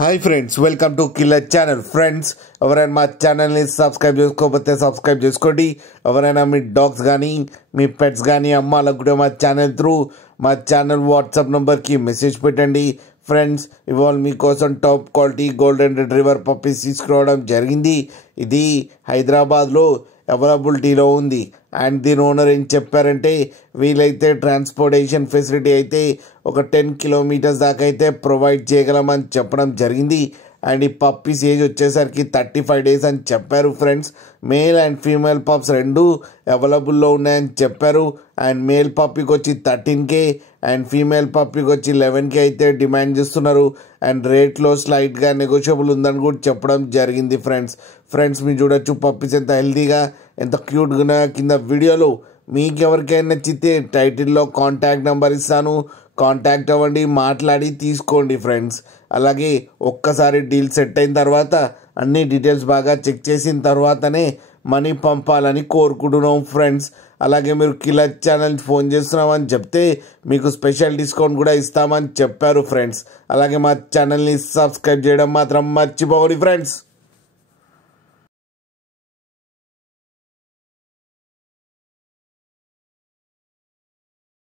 Hi friends, welcome to killer channel. Friends, ఎవరైనా మా ఛానల్ని సబ్స్క్రైబ్ చేసుకోకపోతే సబ్స్క్రైబ్ చేసుకోండి. ఎవరైనా మీ డాగ్స్ కానీ మీ పెట్స్ కానీ అమ్మాలకు కూడా మా ఛానల్ వాట్సాప్ నెంబర్కి మెసేజ్ పెట్టండి. ఫ్రెండ్స్, ఇవాళ మీకోసం top quality golden retriever puppies తీసుకురావడం జరిగింది. ఇది హైదరాబాద్లో అవైలబిలిటీలో ఉంది. అండ్ దీని ఓనర్ ఏం చెప్పారంటే, వీలైతే ట్రాన్స్పోర్టేషన్ ఫెసిలిటీ అయితే ఒక 10 కిలోమీటర్స్ దాకా అయితే ప్రొవైడ్ చేయగలమని చెప్పడం జరిగింది. అండ్ ఈ పప్పీస్ ఏజ్ వచ్చేసరికి 35 డేస్ అని చెప్పారు. Friends, male and female pups రెండు అవైలబుల్లో ఉన్నాయని చెప్పారు. అండ్ మేల్ పప్పీకి వచ్చి 13K అండ్ ఫీమేల్ పప్పీకి వచ్చి 11K అయితే డిమాండ్ చేస్తున్నారు. అండ్ రేట్లో స్లైట్గా నెగోషియబుల్ ఉందని కూడా చెప్పడం జరిగింది. ఫ్రెండ్స్ మీరు చూడొచ్చు పప్పీస్ ఎంత హెల్తీగా ఎంత క్యూట్గా ఉన్నాయో. కింద వీడియోలో మీకు ఎవరికైనా నచ్చితే టైటిల్లో కాంటాక్ట్ నెంబర్ ఇస్తాను, కాంటాక్ట్ అవ్వండి, మాట్లాడి తీసుకోండి. ఫ్రెండ్స్, అలాగే ఒక్కసారి డీల్ సెట్ అయిన తర్వాత అన్ని డీటెయిల్స్ బాగా చెక్ చేసిన తర్వాతనే మనీ పంపాలని కోరుకుంటున్నాం. ఫ్రెండ్స్, అలాగే మీరు కిల్లర్ ఛానల్ ఫోన్ చేస్తున్నామని చెప్తే మీకు స్పెషల్ డిస్కౌంట్ కూడా ఇస్తామని చెప్పారు. ఫ్రెండ్స్, అలాగే మా ఛానల్ని సబ్స్క్రైబ్ చేయడం మాత్రం మర్చిపోకండి. ఫ్రెండ్స్.